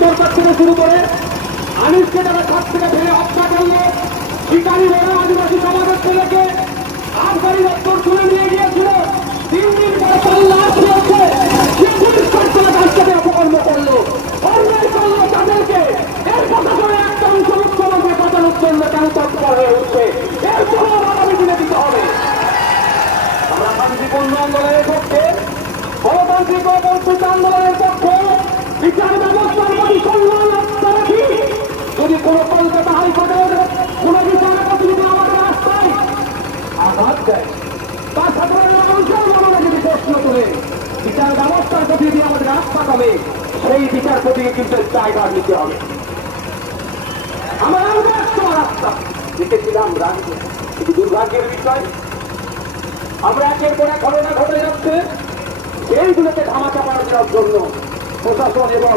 সরকার থেকে শুরু করে আনিসকে তারা ছাদ থেকে ফেলে হত্যা করলো, শিকারী বলে আদিবাসী সমাজের ছেলেকে আবগারি দপ্তর তুলে নিয়ে গিয়েছিল, 3 দিন পরে তার লাশ রয়েছে, সে পুলিশ কার্যালয় কাছ থেকে অপকর্ম করলো, অন্যায় করলো তাদেরকে। এর কথা করে একটা অংশ মুখ্যমন্ত্রী বাঁচানোর জন্য কেন তৎপর হয়ে উঠছে, এর কোনো আগামী দিনে দিতে হবে। আমরা শান্তিপূর্ণ আন্দোলনের পক্ষে, গণতান্ত্রিক ও বঞ্চিত আন্দোলনের পক্ষে, বিচার ব্যবস্থার প্রতি সম্মান রক্ষা রাখি। যদি কোনো কলকাতা হাইকোর্টের কোন বিচারপতি যদি আমাদের রাস্তায় আঘাত দেয়, তা সাধারণ মানুষের মনে যদি প্রশ্ন তুলে বিচার ব্যবস্থার প্রতি যদি আমাদের রাস্তা কমে, সেই বিচারপতিকে কিন্তু জায়গা নিতে হবে। আমরা একটা রাস্তা দিতেছিলাম রাজ্যে, কিন্তু দুর্ভাগ্যের বিষয় আমরা একের পর এক ঘটনা ঘটে যাচ্ছে, এইগুলোকে ধামাচাপা দেওয়ার জন্য প্রশাসন এবং